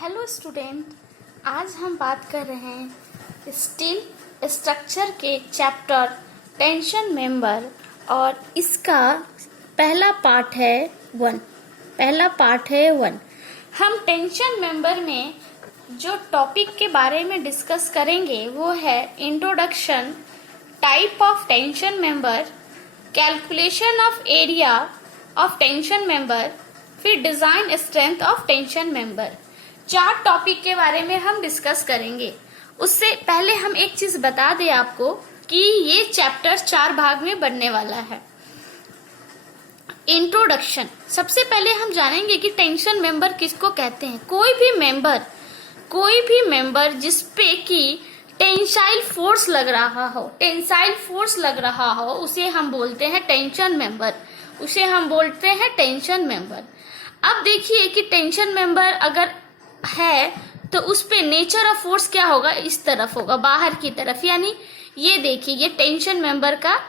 Hello student, आज हम बात कर रहे हैं स्टील स्ट्रक्चर के चैप्टर टेंशन मेंबर और इसका पहला पार्ट है वन। हम टेंशन मेंबर में जो टॉपिक के बारे में डिस्कस करेंगे वो है introduction, type of tension member, calculation of area of tension member, फिर design strength of tension member. 4 topic के बारे में हम डिस्कस करेंगे। उससे पहले हम एक चीज बता दें आपको कि ये चैप्टर 4 भाग में बनने वाला है। इंट्रोडक्शन, सबसे पहले हम जानेंगे कि टेंशन मेंबर किसको कहते हैं। कोई भी मेंबर जिसपे कि टेंसाइल फोर्स लग रहा हो उसे हम बोलते हैं टेंशन मेंबर। अब देखिए कि टेंशन मेंबर अगर है तो उस पे नेचर ऑफ फोर्स क्या होगा, इस तरफ होगा, बाहर की तरफ। यानी ये देखिए, ये टेंशन मेंबर का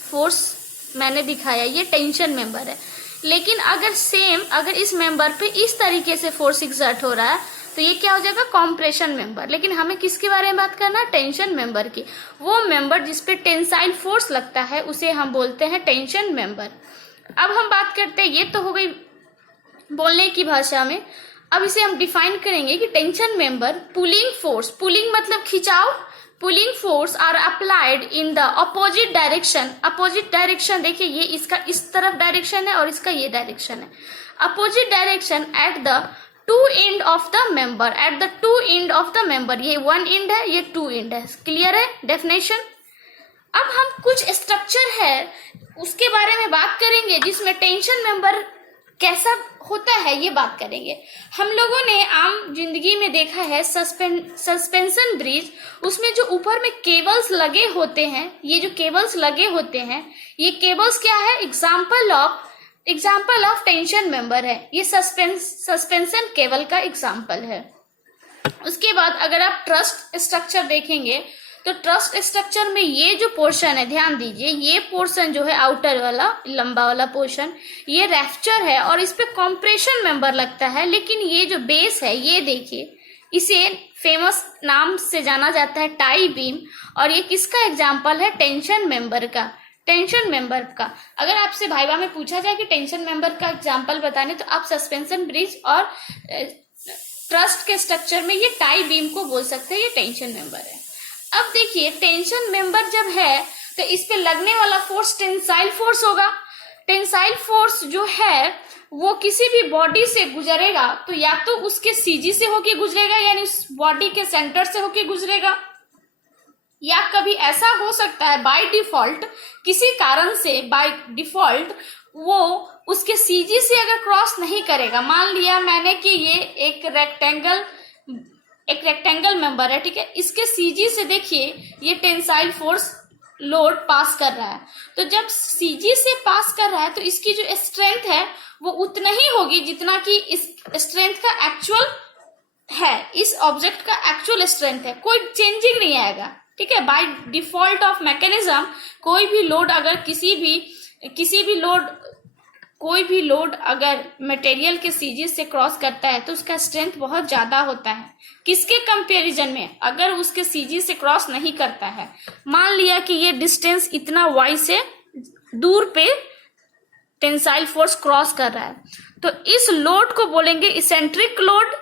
फोर्स मैंने दिखाया, ये टेंशन मेंबर है। लेकिन अगर इस मेंबर पे इस तरीके से फोर्स एक्सर्ट हो रहा है तो ये क्या हो जाएगा, कॉम्प्रेशन मेंबर। लेकिन हमें किसके बारे में बात करना है, टेंशन मेंबर की। वो मेंबर जिसपे टेंसाइल फोर्स लगता है उसे हम बोलते हैं टेंशन मेंबर। अब हम बात करते हैं, ये तो हो गई बोलने की भाषा में। अब इसे हम डिफाइन करेंगे कि टेंशन मेंबर पुलिंग मतलब खिंचाव, pulling force are applied in the opposite direction. देखिए, ये इसका इस तरफ डायरेक्शन है और इसका ये डायरेक्शन है। Opposite direction at the two end of the member. ये 1 एंड है, ये 2 एंड है। क्लियर है डेफिनेशन। अब हम कुछ स्ट्रक्चर है उसके बारे में बात करेंगे जिसमें टेंशन मेंबर कैसा होता है ये बात करेंगे। हम लोगों ने आम जिंदगी में देखा है सस्पेंशन ब्रिज, उसमें जो ऊपर में केबल्स लगे होते हैं, ये जो केबल्स लगे होते हैं, ये केबल्स क्या है, एग्जाम्पल ऑफ टेंशन मेंबर है। ये सस्पेंशन केबल का एग्जाम्पल है। उसके बाद अगर आप ट्रस्ट स्ट्रक्चर देखेंगे तो ट्रस्ट स्ट्रक्चर में ये जो पोर्शन है, ध्यान दीजिए, ये पोर्शन जो है आउटर वाला लंबा वाला पोर्शन, ये रैप्चर है और इस पे कॉम्प्रेशन मेंबर लगता है। लेकिन ये जो बेस है, ये देखिए, इसे फेमस नाम से जाना जाता है टाई बीम। और ये किसका एग्जाम्पल है, टेंशन मेंबर का। अगर आपसे भाईवा में पूछा जाए कि टेंशन मेंबर का एग्जाम्पल बताने, तो आप सस्पेंशन ब्रिज और ट्रस्ट के स्ट्रक्चर में ये टाई बीम को बोल सकते हैं, ये टेंशन मेंबर है। अब देखिए, टेंशन मेंबर जब है तो इस पे लगने वाला फोर्स टेंसाइल फोर्स होगा। टेंसाइल फोर्स जो है वो किसी भी बॉडी से गुजरेगा तो या तो उसके सीजी से होके गुजरेगा, यानी उस बॉडी के सेंटर से होके गुजरेगा, या कभी ऐसा हो सकता है बाय डिफॉल्ट, किसी कारण से बाय डिफॉल्ट वो उसके सीजी से अगर क्रॉस नहीं करेगा। मान लिया मैंने कि ये एक रेक्टेंगल मेंबर है, ठीक है, इसके सीजी से देखिए ये टेंसाइल फोर्स लोड पास कर रहा है। तो जब सीजी से पास कर रहा है तो इसकी जो स्ट्रेंथ है वो उतना ही होगी जितना कि इस स्ट्रेंथ का एक्चुअल है, इस ऑब्जेक्ट का एक्चुअल स्ट्रेंथ है, कोई चेंजिंग नहीं आएगा। ठीक है, बाय डिफॉल्ट ऑफ मैकेनिज्म कोई भी लोड अगर मटेरियल के सीजी से क्रॉस करता है तो उसका स्ट्रेंथ बहुत ज्यादा होता है। किसके कंपैरिजन में, अगर उसके सीजी से क्रॉस नहीं करता है। मान लिया कि ये डिस्टेंस इतना y से दूर पे टेंसाइल फोर्स क्रॉस कर रहा है, तो इस लोड को बोलेंगे इसेंट्रिक लोड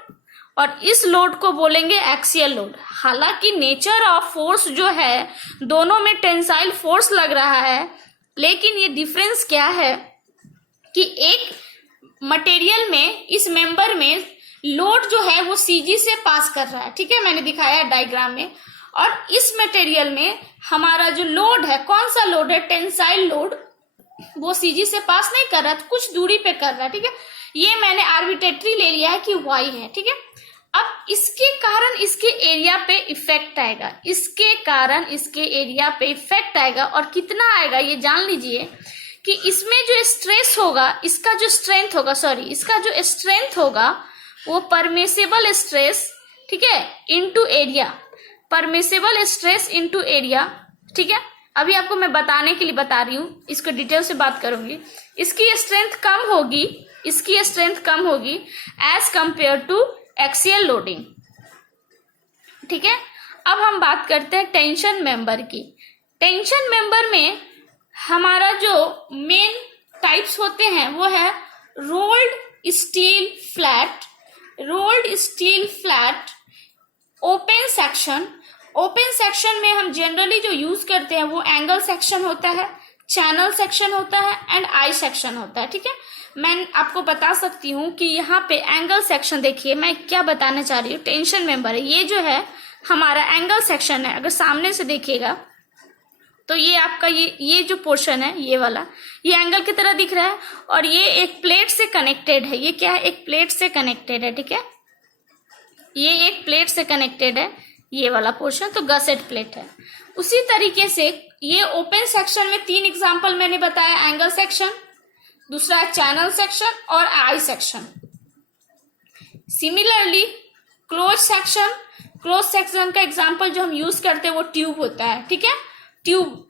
और इस लोड को बोलेंगे एक्सियल लोड। हालांकि नेचर ऑफ फोर्स जो है दोनों में टेंसाइल फोर्स लग रहा है, लेकिन ये डिफरेंस क्या है कि एक मटेरियल में, इस मेंबर में लोड जो है वो सीजी से पास कर रहा है, ठीक है, मैंने दिखाया डायग्राम में। और इस मटेरियल में हमारा जो लोड है, कौन सा लोड है, टेंसाइल लोड, वो सीजी से पास नहीं कर रहा, कुछ दूरी पे कर रहा है, ठीक है। ये मैंने आर्बिट्रेटरी ले लिया है कि y है, ठीक है। अब इसके कारण इसके एरिया पे इफेक्ट आएगा, और कितना आएगा ये जान लीजिए कि इसमें जो स्ट्रेस होगा, इसका जो स्ट्रेंथ होगा वो परमिसिबल स्ट्रेस, ठीक है, इनटू एरिया, ठीक है। अभी आपको मैं बताने के लिए बता रही हूँ, इसको डिटेल से बात करूंगी। इसकी स्ट्रेंथ कम होगी as compare to axial loading. ठीक है, अब हम बात करते हैं टेंशन मेंबर की। टेंशन मेंबर में हमारा जो मेन टाइप्स होते हैं वो है rolled steel flat, rolled steel flat, open section. Open section में हम जनरली जो यूज करते हैं वो एंगल सेक्शन होता है, चैनल सेक्शन होता है एंड आई सेक्शन होता है। ठीक है, मैं आपको बता सकती हूँ कि यहाँ पे एंगल सेक्शन देखिए मैं क्या बताना चाह रही हूँ। टेंशन मेंबर है, ये जो है हमारा एंगल सेक्शन है। अगर सामने से देखिएगा तो ये आपका ये जो पोर्शन है ये वाला, ये एंगल की तरह दिख रहा है और ये एक प्लेट से कनेक्टेड है। ये क्या है, एक प्लेट से कनेक्टेड है। ठीक है, ये एक प्लेट से कनेक्टेड है, ये वाला पोर्शन तो गसेट प्लेट है। उसी तरीके से ये ओपन सेक्शन में 3 एग्जांपल मैंने बताया, एंगल सेक्शन, दूसरा है चैनल सेक्शन और I section. Similarly close section, close section का एग्जांपल जो हम यूज करते हैं वो ट्यूब होता है। ठीक है, ट्यूब।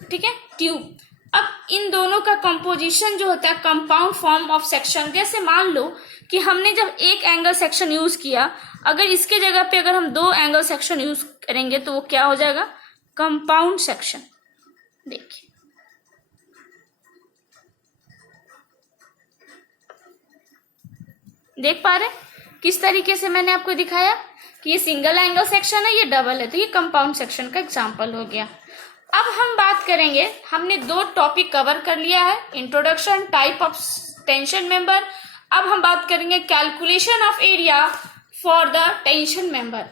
ठीक है, ट्यूब। अब इन दोनों का कंपोजिशन जो होता है कंपाउंड फॉर्म ऑफ सेक्शन। जैसे मान लो कि हमने जब एक एंगल सेक्शन यूज किया, अगर इसके जगह पे अगर हम 2 एंगल सेक्शन यूज करेंगे तो वो क्या हो जाएगा, कंपाउंड सेक्शन। देखिए देख पा रहे किस तरीके से मैंने आपको दिखाया कि ये सिंगल एंगल सेक्शन है, ये डबल है, तो ये कंपाउंड सेक्शन का एग्जांपल हो गया। अब हम बात करेंगे, हमने 2 टॉपिक कवर कर लिया है, introduction, type of tension member. अब हम बात करेंगे calculation of area for the tension member.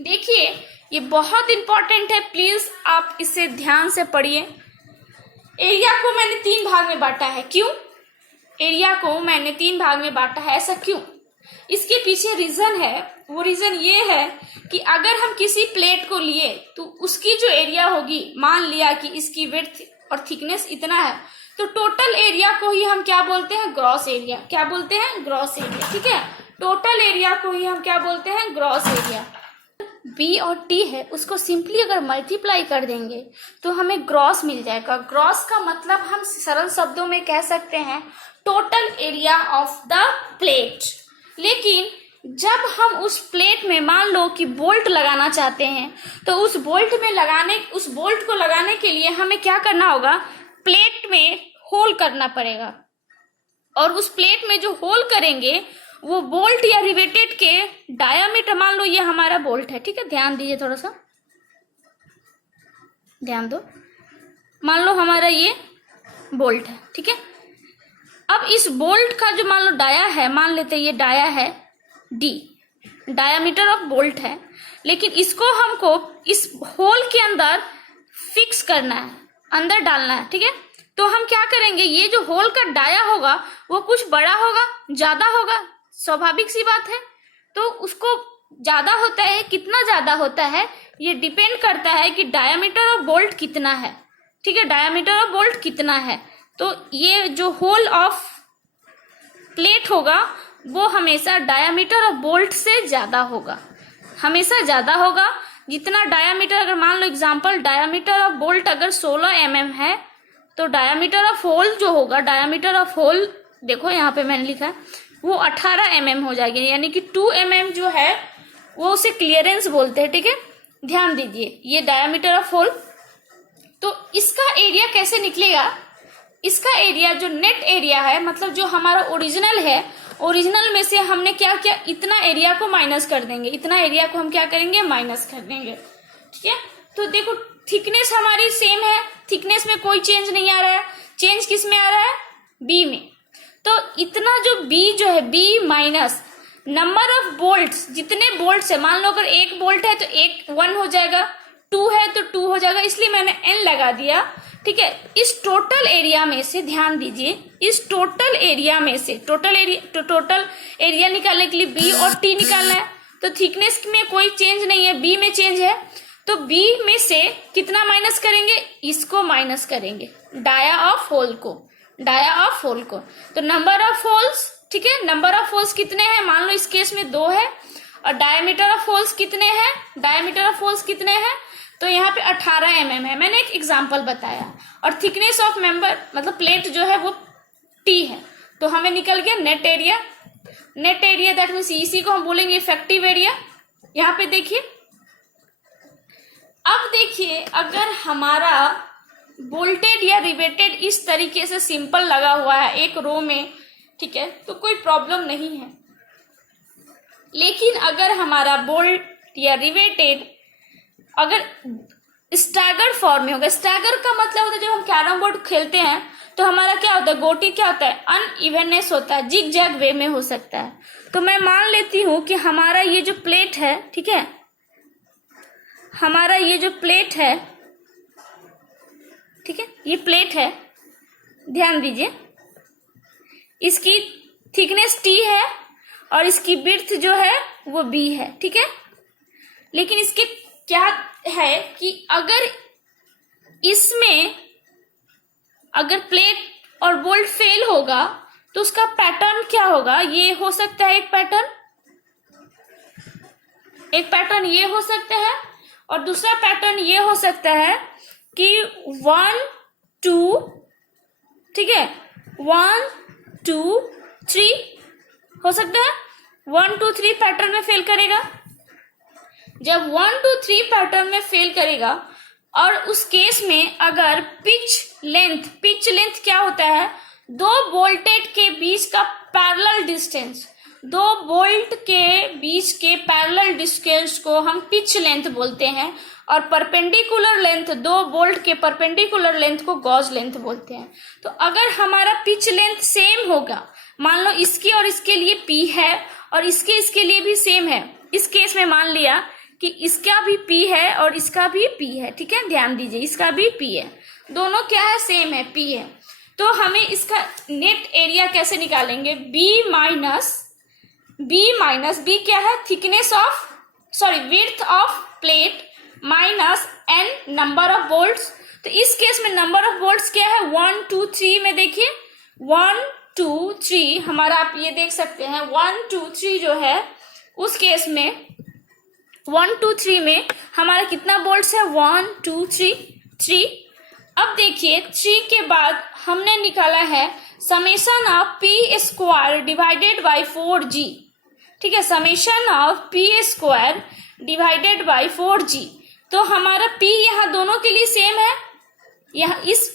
देखिए ये बहुत इंपॉर्टेंट है, प्लीज आप इसे ध्यान से पढ़िए। एरिया को मैंने 3 भाग में बांटा है। क्यों एरिया को मैंने 3 भाग में बांटा है, ऐसा क्यों? इसके पीछे रीजन है, वो रीजन ये है कि अगर हम किसी प्लेट को लिए तो उसकी जो एरिया होगी, मान लिया कि इसकी विड्थ और थिकनेस इतना है, तो टोटल एरिया को ही हम क्या बोलते हैं, ग्रॉस एरिया। क्या बोलते हैं, ग्रॉस एरिया। ठीक है, टोटल एरिया को ही हम क्या बोलते हैं, ग्रॉस एरिया। बी और टी है, उसको सिंपली अगर मल्टीप्लाई कर देंगे तो हमें ग्रॉस मिल जाएगा। ग्रॉस का मतलब हम सरल शब्दों में कह सकते हैं total area of the plate. लेकिन जब हम उस प्लेट में मान लो कि बोल्ट लगाना चाहते हैं, तो उस बोल्ट को लगाने के लिए हमें क्या करना होगा, प्लेट में होल करना पड़ेगा। और उस प्लेट में जो होल करेंगे वो बोल्ट या रिवेटेड के डायामीटर, मान लो ये हमारा बोल्ट है। ठीक है, ध्यान दीजिए, थोड़ा सा ध्यान दो। मान लो हमारा ये बोल्ट है। ठीक है, अब इस बोल्ट का जो मान लो डाया है, मान लेते हैं ये डाया है डी, डायामीटर ऑफ बोल्ट है, लेकिन इसको हमको इस होल के अंदर फिक्स करना है, अंदर डालना है। ठीक है, तो हम क्या करेंगे, ये जो होल का डाया होगा वो कुछ बड़ा होगा, ज्यादा होगा, स्वाभाविक सी बात है। तो उसको ज्यादा होता है, कितना ज्यादा होता है ये डिपेंड करता है कि डायामीटर ऑफ बोल्ट कितना है। ठीक है, डायामीटर ऑफ बोल्ट कितना है, तो ये जो होल ऑफ प्लेट होगा वो हमेशा डायामीटर ऑफ बोल्ट से ज्यादा होगा, हमेशा ज्यादा होगा। जितना डायामीटर, अगर मान लो एग्जांपल डायामीटर ऑफ बोल्ट अगर 16 mm है, तो डायामीटर ऑफ होल जो होगा, डायामीटर ऑफ होल देखो यहाँ पे मैंने लिखा है, वो 18 mm हो जाएगी, यानी कि 2 mm जो है वो उसे क्लियरेंस बोलते हैं। ठीक है, ध्यान दीजिए, ये डायामीटर ऑफ होल। तो इसका एरिया कैसे निकलेगा, इसका एरिया जो नेट एरिया है, मतलब जो हमारा ओरिजिनल है, ओरिजिनल में से हमने क्या किया, इतना एरिया को माइनस कर देंगे, इतना एरिया को हम क्या करेंगे, माइनस कर देंगे। ठीक है, तो देखो थिकनेस हमारी सेम है, थिकनेस में कोई चेंज नहीं आ रहा है, चेंज किस में आ रहा है, बी में। तो इतना जो बी जो है, B minus number of bolts, जितने बोल्ट्स है, मान लो अगर 1 बोल्ट है तो 1 हो जाएगा, 2 है तो 2 हो जाएगा, इसलिए मैंने n लगा दिया। ठीक है, इस टोटल एरिया में से ध्यान दीजिए, इस टोटल एरिया में से टोटल एरिया निकालने के लिए बी और टी निकालना है। तो थिकनेस में कोई चेंज नहीं है, बी में चेंज है, तो बी में से कितना माइनस करेंगे, इसको माइनस करेंगे, डाया ऑफ होल को, डाया ऑफ होल को। तो नंबर ऑफ होल्स, ठीक है, नंबर ऑफ होल्स कितने हैं, मान लो इस केस में 2 है, और डायमीटर ऑफ होल्स कितने हैं, डायमीटर ऑफ होल्स कितने हैं, तो यहाँ पे 18 mm है, मैंने एक एग्जांपल बताया। और थिकनेस ऑफ मेंबर मतलब प्लेट जो है वो T है, तो हमें निकल गया net area net area that means इसी को हम बोलेंगे इफेक्टिव एरिया। यहाँ पे देखिए, अब देखिए अगर हमारा बोल्टेड या रिवेटेड इस तरीके से सिंपल लगा हुआ है एक रो में, ठीक है, तो कोई प्रॉब्लम नहीं है। लेकिन अगर हमारा बोल्ट या रिवेटेड अगर स्टैगर्ड फॉर्म में होगा, स्टैगर का मतलब होता है जब हम कैरम बोर्ड खेलते हैं तो हमारा क्या होता है, गोटी क्या होता है, अनइवननेस होता है, जिग जैग वे में हो सकता है। तो मैं मान लेती हूं कि हमारा ये जो प्लेट है, ठीक है, हमारा ये जो प्लेट है, ठीक है, ये प्लेट है, ध्यान दीजिए, इसकी थिकनेस T है और इसकी विड्थ जो है वो B है, ठीक है। लेकिन इसके क्या है कि अगर इसमें अगर प्लेट और बोल्ट फेल होगा तो उसका पैटर्न क्या होगा, ये हो सकता है एक पैटर्न ये हो सकता है, और दूसरा पैटर्न ये हो सकता है कि 1 2, ठीक है, 1 2 3 हो सकता है, 1 2 3 पैटर्न में फेल करेगा। जब 1 2 3 पैटर्न में फेल करेगा और उस केस में अगर पिच लेंथ क्या होता है, दो बोल्टेड के बीच का पैरेलल डिस्टेंस, दो बोल्ट के बीच के पैरेलल डिस्टेंस को हम पिच लेंथ बोलते हैं, और परपेंडिकुलर लेंथ, दो बोल्ट के परपेंडिकुलर लेंथ को गॉज लेंथ बोलते हैं। तो अगर हमारा पिच लेंथ सेम होगा, मान लो इसकी और इसके लिए P है और इसके लिए भी सेम है, इस केस में मान लिया कि इसका भी P है और इसका भी P है, ठीक है, ध्यान दीजिए, इसका भी P है, दोनों क्या है, सेम है, P है। तो हमें इसका नेट एरिया कैसे निकालेंगे, B माइनस B क्या है, width of plate minus n number of bolts. तो इस केस में नंबर ऑफ बोल्ट्स क्या है, 1 2 3 में देखिए 1 2 3 हमारा, आप ये देख सकते हैं 1 2 3 जो है, उस केस में 1 2 3 में हमारा कितना बोल्ट्स है, 1 2 3। अब देखिए 3 के बाद हमने निकाला है summation of P square divided by 4G, ठीक है, summation of P square divided by 4G। तो हमारा P यहाँ दोनों के लिए सेम है, यहाँ इस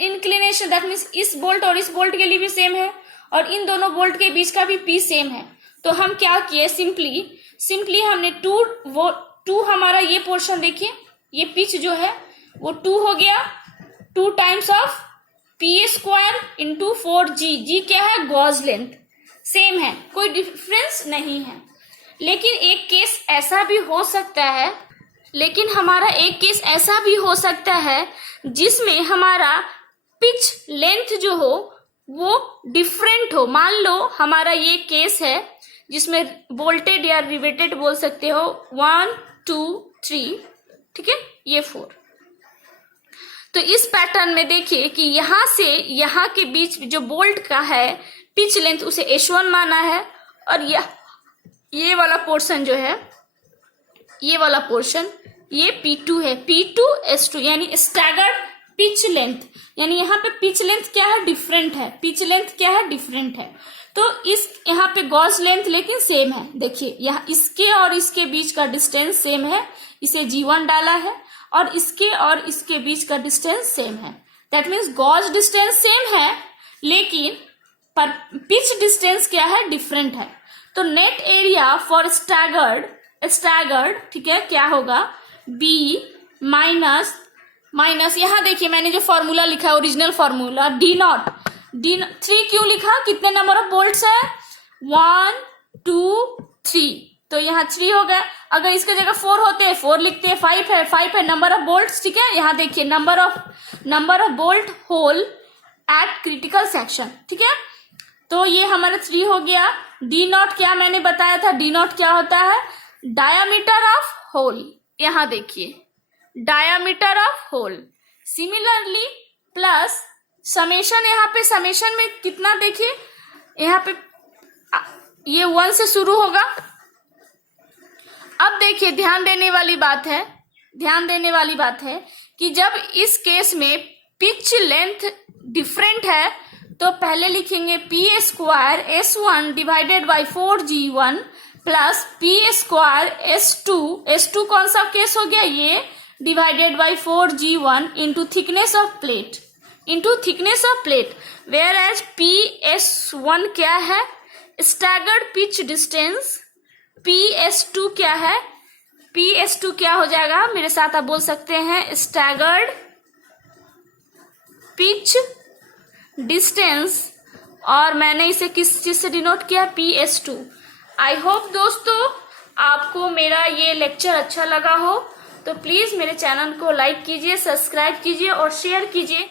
इंक्लिनेशन दैट मीन्स इस बोल्ट और इस बोल्ट के लिए भी सेम है, और इन दोनों बोल्ट के बीच का भी P सेम है। तो हम क्या किए, सिंपली हमने 2 हमारा ये पोर्शन देखिए, ये पिच जो है वो 2 हो गया, 2 times of P square into 4G, G क्या है, गॉज लेंथ, सेम है, कोई डिफरेंस नहीं है। लेकिन एक केस ऐसा भी हो सकता है जिसमें हमारा पिच लेंथ जो हो वो डिफरेंट हो। मान लो हमारा ये केस है जिसमें बोल्टेड या रिवेटेड बोल सकते हो, 1 2 3, ठीक है, ये 4। तो इस पैटर्न में देखिए कि यहाँ से यहाँ के बीच जो बोल्ट का है पिच लेंथ उसे H1 माना है, और ये वाला पोर्शन जो है, ये वाला पोर्शन ये P2 है, P2S2 यानी स्टैगर्ड पिच लेंथ, यानी यहाँ पे पिच लेंथ क्या है, डिफरेंट है। तो इस यहाँ पे गॉज लेंथ लेकिन सेम है, देखिए यहाँ इसके और इसके बीच का डिस्टेंस सेम है, इसे G1 डाला है, और इसके बीच का डिस्टेंस सेम है, that means gauge distance same है लेकिन पर पिच डिस्टेंस क्या है, डिफरेंट है। तो नेट एरिया फॉर स्टैगर्ड, ठीक है, क्या होगा, B माइनस यहाँ देखिए मैंने जो फॉर्मूला लिखा है, ओरिजिनल फॉर्मूला, D3 क्यों लिखा, कितने नंबर ऑफ बोल्ट्स है, 1 2 3, तो यहाँ 3 हो गया। अगर इसके जगह 4 होते हैं 4 लिखते हैं, 5 है नंबर ऑफ बोल्ट्स, ठीक है, यहाँ देखिए number of bolt hole at critical section, ठीक है। तो ये हमारा 3 हो गया। D0 क्या मैंने बताया था, D0 क्या होता है, डायामीटर ऑफ होल, यहाँ देखिए diameter of hole. Similarly plus summation, यहाँ पे समेशन में कितना देखिए, यहाँ पे ये 1 से शुरू होगा। अब देखिए ध्यान देने वाली बात है कि जब इस केस में पिच लेंथ डिफरेंट है तो पहले लिखेंगे P square S1 divided by 4G1 plus P square S2 कौन सा केस हो गया ये, divided by 4G1 into thickness of plate, whereas PS1 क्या है, स्टैगर्ड पिच डिस्टेंस, PS2 क्या है, PS2 क्या हो जाएगा, मेरे साथ आप बोल सकते हैं स्टैगर्ड पिच डिस्टेंस, और मैंने इसे किस चीज से डिनोट किया, PS2। आई होप दोस्तों आपको मेरा ये लेक्चर अच्छा लगा हो, तो प्लीज मेरे चैनल को लाइक कीजिए, सब्सक्राइब कीजिए और शेयर कीजिए।